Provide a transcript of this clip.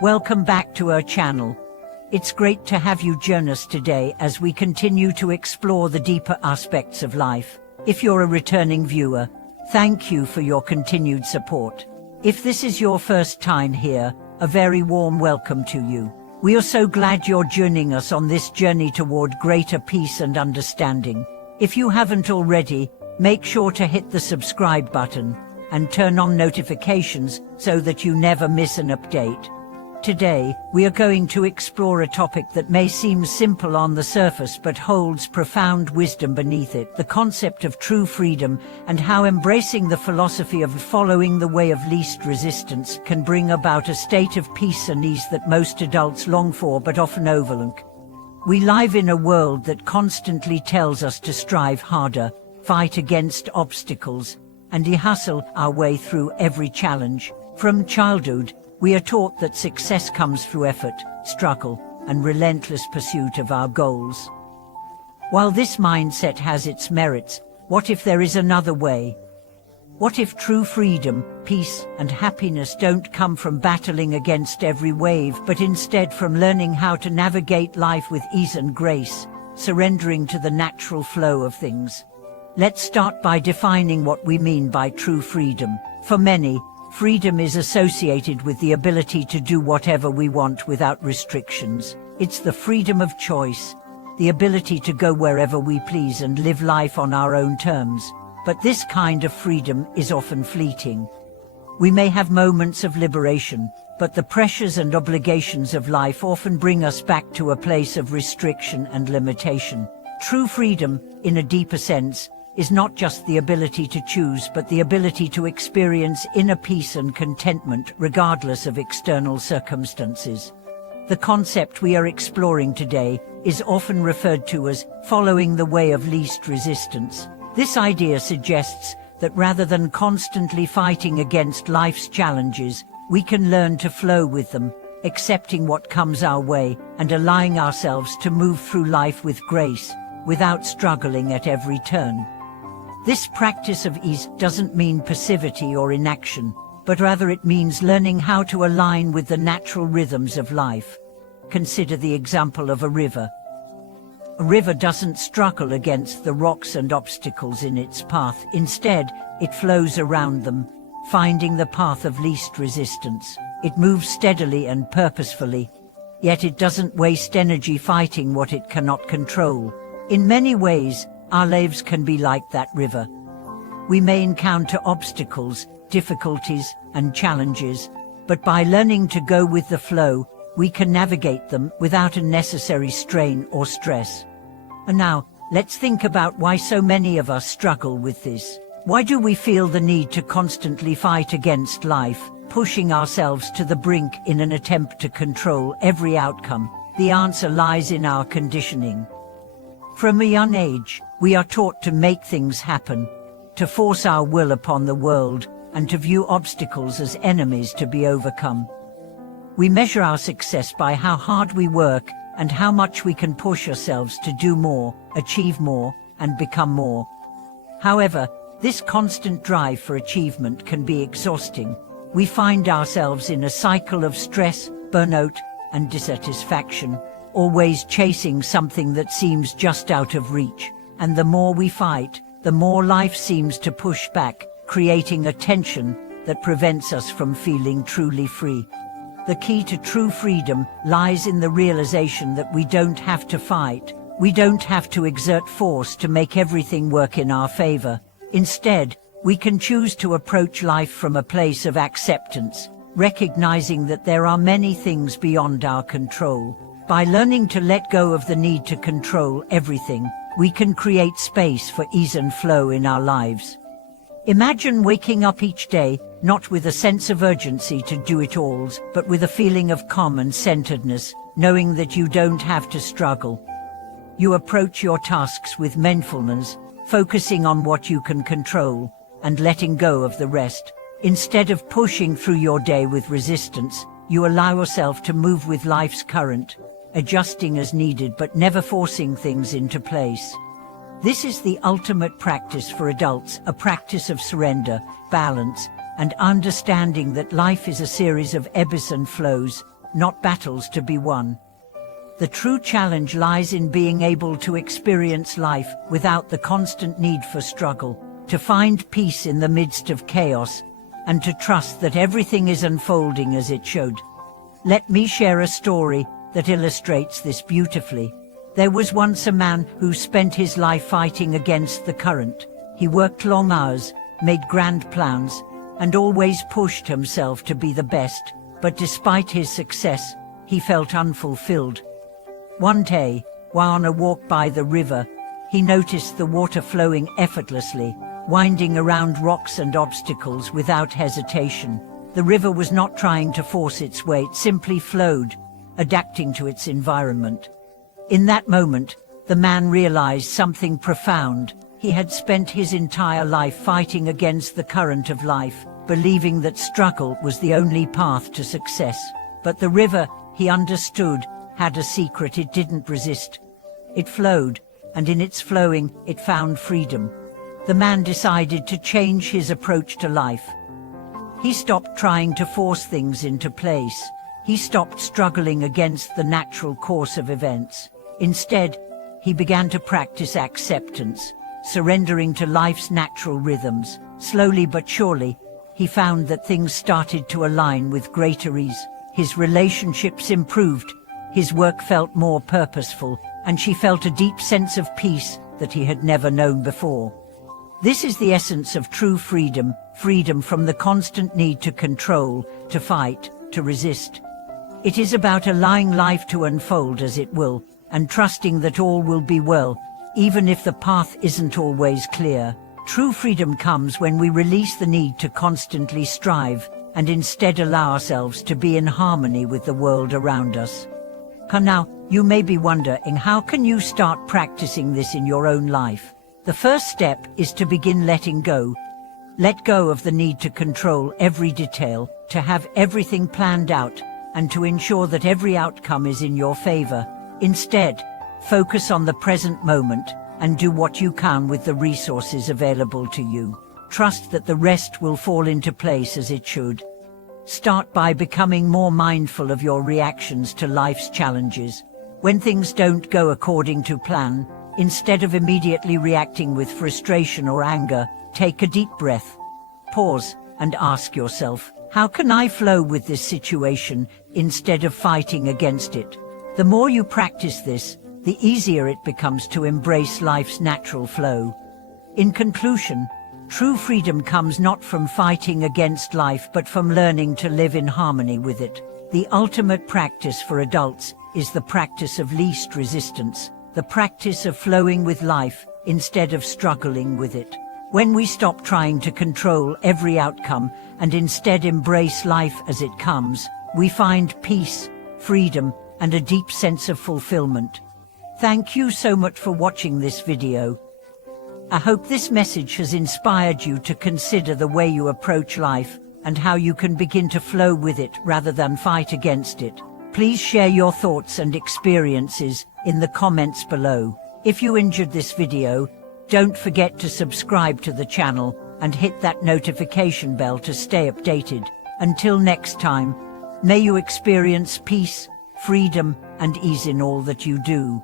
Welcome back to our channel. It's great to have you join us today as we continue to explore the deeper aspects of life. If you're a returning viewer, thank you for your continued support. If this is your first time here, a very warm welcome to you. We are so glad you're joining us on this journey toward greater peace and understanding. If you haven't already, make sure to hit the subscribe button and turn on notifications so that you never miss an update. Today, we are going to explore a topic that may seem simple on the surface but holds profound wisdom beneath it, the concept of true freedom, and how embracing the philosophy of following the way of least resistance can bring about a state of peace and ease that most adults long for but often overlook. We live in a world that constantly tells us to strive harder, fight against obstacles, and hustle our way through every challenge. From childhood, we are taught that success comes through effort, struggle, and relentless pursuit of our goals. While this mindset has its merits, what if there is another way? What if true freedom, peace, and happiness don't come from battling against every wave, but instead from learning how to navigate life with ease and grace, surrendering to the natural flow of things? Let's start by defining what we mean by true freedom. For many, freedom is associated with the ability to do whatever we want without restrictions. It's the freedom of choice, the ability to go wherever we please and live life on our own terms. But this kind of freedom is often fleeting. We may have moments of liberation, but the pressures and obligations of life often bring us back to a place of restriction and limitation. True freedom, in a deeper sense, is not just the ability to choose but the ability to experience inner peace and contentment regardless of external circumstances. The concept we are exploring today is often referred to as following the way of least resistance. This idea suggests that rather than constantly fighting against life's challenges, we can learn to flow with them, accepting what comes our way and allowing ourselves to move through life with grace, without struggling at every turn. This practice of ease doesn't mean passivity or inaction, but rather it means learning how to align with the natural rhythms of life. Consider the example of a river. A river doesn't struggle against the rocks and obstacles in its path. Instead, it flows around them, finding the path of least resistance. It moves steadily and purposefully, yet it doesn't waste energy fighting what it cannot control. In many ways, our lives can be like that river. We may encounter obstacles, difficulties, and challenges, but by learning to go with the flow, we can navigate them without unnecessary strain or stress. And now, let's think about why so many of us struggle with this. Why do we feel the need to constantly fight against life, pushing ourselves to the brink in an attempt to control every outcome? The answer lies in our conditioning. From a young age, we are taught to make things happen, to force our will upon the world, and to view obstacles as enemies to be overcome. We measure our success by how hard we work and how much we can push ourselves to do more, achieve more, and become more. However, this constant drive for achievement can be exhausting. We find ourselves in a cycle of stress, burnout, and dissatisfaction, always chasing something that seems just out of reach. And the more we fight, the more life seems to push back, creating a tension that prevents us from feeling truly free. The key to true freedom lies in the realization that we don't have to fight. We don't have to exert force to make everything work in our favor. Instead, we can choose to approach life from a place of acceptance, recognizing that there are many things beyond our control. By learning to let go of the need to control everything, we can create space for ease and flow in our lives. Imagine waking up each day, not with a sense of urgency to do it all, but with a feeling of calm and centeredness, knowing that you don't have to struggle. You approach your tasks with mindfulness, focusing on what you can control, and letting go of the rest. Instead of pushing through your day with resistance, you allow yourself to move with life's current, adjusting as needed but never forcing things into place. This is the ultimate practice for adults, a practice of surrender, balance, and understanding that life is a series of ebbs and flows, not battles to be won. The true challenge lies in being able to experience life without the constant need for struggle, to find peace in the midst of chaos, and to trust that everything is unfolding as it should. Let me share a story that illustrates this beautifully. There was once a man who spent his life fighting against the current. He worked long hours, made grand plans, and always pushed himself to be the best, but despite his success, he felt unfulfilled. One day, while on a walk by the river, he noticed the water flowing effortlessly, winding around rocks and obstacles without hesitation. The river was not trying to force its way, it simply flowed, adapting to its environment. In that moment, the man realized something profound. He had spent his entire life fighting against the current of life, believing that struggle was the only path to success. But the river, he understood, had a secret. It didn't resist. It flowed, and in its flowing, it found freedom. The man decided to change his approach to life. He stopped trying to force things into place. He stopped struggling against the natural course of events. Instead, he began to practice acceptance, surrendering to life's natural rhythms. Slowly but surely, he found that things started to align with greater ease. His relationships improved, his work felt more purposeful, and she felt a deep sense of peace that he had never known before. This is the essence of true freedom, freedom from the constant need to control, to fight, to resist. It is about allowing life to unfold as it will, and trusting that all will be well, even if the path isn't always clear. True freedom comes when we release the need to constantly strive, and instead allow ourselves to be in harmony with the world around us. Now, you may be wondering, how can you start practicing this in your own life? The first step is to begin letting go. Let go of the need to control every detail, to have everything planned out, and to ensure that every outcome is in your favor. Instead, focus on the present moment and do what you can with the resources available to you. Trust that the rest will fall into place as it should. Start by becoming more mindful of your reactions to life's challenges. When things don't go according to plan, instead of immediately reacting with frustration or anger, take a deep breath. Pause and ask yourself, how can I flow with this situation instead of fighting against it? The more you practice this, the easier it becomes to embrace life's natural flow. In conclusion, true freedom comes not from fighting against life but from learning to live in harmony with it. The ultimate practice for adults is the practice of least resistance, the practice of flowing with life instead of struggling with it. When we stop trying to control every outcome and instead embrace life as it comes, we find peace, freedom, and a deep sense of fulfillment. Thank you so much for watching this video. I hope this message has inspired you to consider the way you approach life and how you can begin to flow with it rather than fight against it. Please share your thoughts and experiences in the comments below. If you enjoyed this video, don't forget to subscribe to the channel and hit that notification bell to stay updated. Until next time, may you experience peace, freedom, and ease in all that you do.